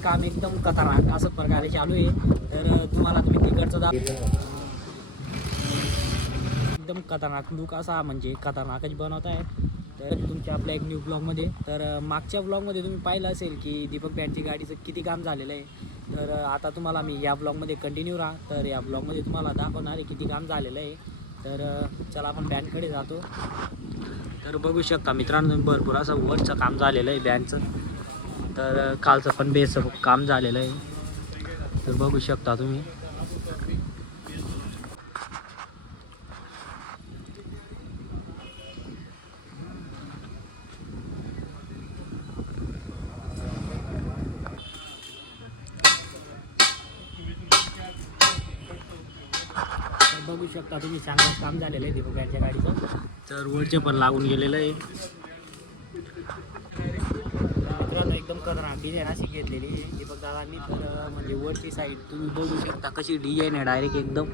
काम एकदम खतरनाक असं प्रकारे चालू आहे. तर तुम्हाला तुम्ही तिकडचं एकदम खतरनाक लुक असा म्हणजे खतरनाकच बनवत आहे. तर तुमच्या आपल्या एक न्यू ब्लॉगमध्ये तर मागच्या ब्लॉगमध्ये तुम्ही पाहिलं असेल की दीपक बँडची गाडीचं किती काम झालेलं आहे. तर आता तुम्हाला मी या ब्लॉगमध्ये कंटिन्यू राहा. तर या ब्लॉगमध्ये तुम्हाला दाखवणार आहे किती काम झालेलं आहे. तर चला आपण बँडकडे जातो. तर बघू शकता मित्रांनो भरपूर असं वरचं काम झालेलं आहे बँडचं. तर कालचं पण बेसचं काम झालेलं आहे. तर बघू शकता तुम्ही. बघू शकता तुम्ही चांगलं काम झालेलं आहे दीपक यांच्या गाडीचं. तर वरचे पण लागून गेलेलं आहे. मित्रांनो एकदम खतरनाक डिझाईन अशी घेतलेली आहे दीपक दादांनी. तर म्हणजे वरची साईड तुम्ही बघू शकता कशी डिझाईन आहे डायरेक्ट एकदम.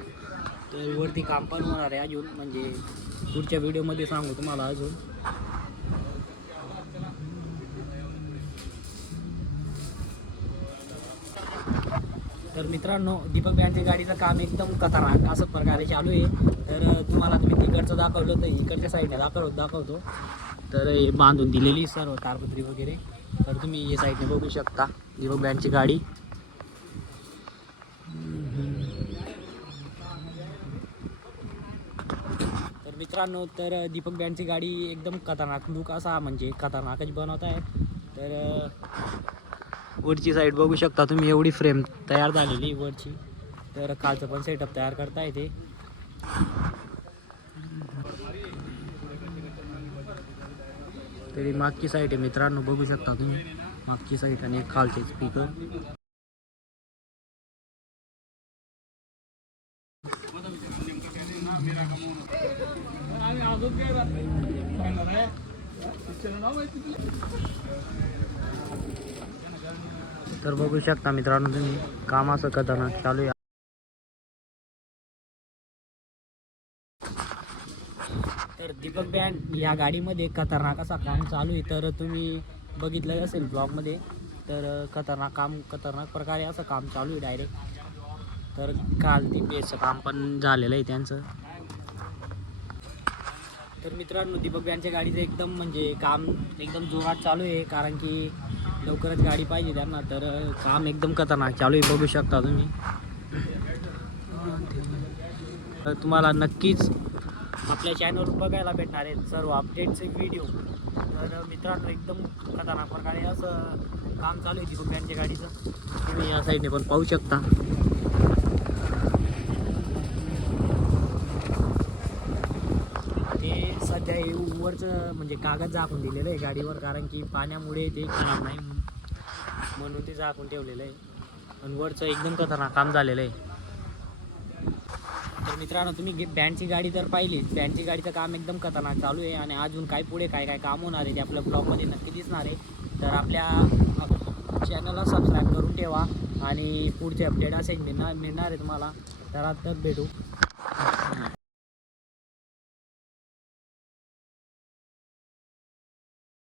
तर वरती काम पण होणार आहे अजून, म्हणजे पुढच्या व्हिडिओमध्ये सांगू तुम्हाला अजून. तर मित्रांनो दीपक बँडची गाडीचं काम एकदम खतरनाक असं प्रकारे चालू आहे. तर तुम्हाला तुम्ही तिकडचं दाखवलं तर इकडच्या साईडने दाखवतो. तर हे बांधून दिलेली सर्व तारपत्री वगैरे. तर तुम्ही हे साईडने बघू शकता दीपक बँडची गाडी. तर मित्रांनो तर दीपक बँडची गाडी एकदम खतरनाक लुक असा म्हणजे खतरनाकच बनवत आहे. तर वरची साईड बघू शकता तुम्ही एवढी फ्रेम तयार झालेली वरची. तर कालचं पण सेटअप तयार करता येते. तरी मागची साईड आहे मित्रांनो बघू शकता तुम्ही. मागची साईड आणि खालचे स्पीकर. तर बघू शकता मित्रांनो तुम्ही काम असं खतरनाक चालू आहे. तर दीपक बँड या गाडीमध्ये खतरनाक असा काम चालू आहे. तर तुम्ही बघितलं असेल ब्लॉगमध्ये. तर खतरनाक प्रकारे असं काम चालू आहे डायरेक्ट. तर काल ती बेसचं काम पण झालेलं आहे त्यांचं. तर मित्रांनो दीपक बँडच्या गाडीचं एकदम म्हणजे काम एकदम जोरात चालू आहे, कारण की लवकरच गाडी पाहिजे त्यांना. तर काम एकदम खतरनाक चालू आहे बघू शकता तुम्ही. तर तुम्हाला नक्कीच आपल्या चॅनलवर बघायला भेटणार आहेत सर्व अपडेटचे व्हिडिओ. तर मित्रांनो एकदम खतरनाक प्रकारे असं काम चालू आहे दीपक बँडच्या गाडीचं. तुम्ही या साईडने पण पाहू शकता. हे सध्या हे वरचं म्हणजे कागद झाकून दिलेलं आहे गाडीवर, कारण की पाण्यामुळे ते खराब नाही म्हणून ते झाकून ठेवलेलं आहे. पण वरचं एकदम खतरनाक काम झालेलं आहे. तर मित्रांनो तुम्ही बँडची गाडी तर पाहिलीच. बँडची गाडीचं काम एकदम खतरनाक चालू आहे आणि अजून काय पुढे काय काम होणार आहे ते आपल्या ब्लॉगमध्ये नक्की दिसणार आहे. तर आपल्या चॅनलला सबस्क्राईब करून ठेवा आणि पुढचे अपडेट असे मिळणार आहे तुम्हाला. तर आता भेटू.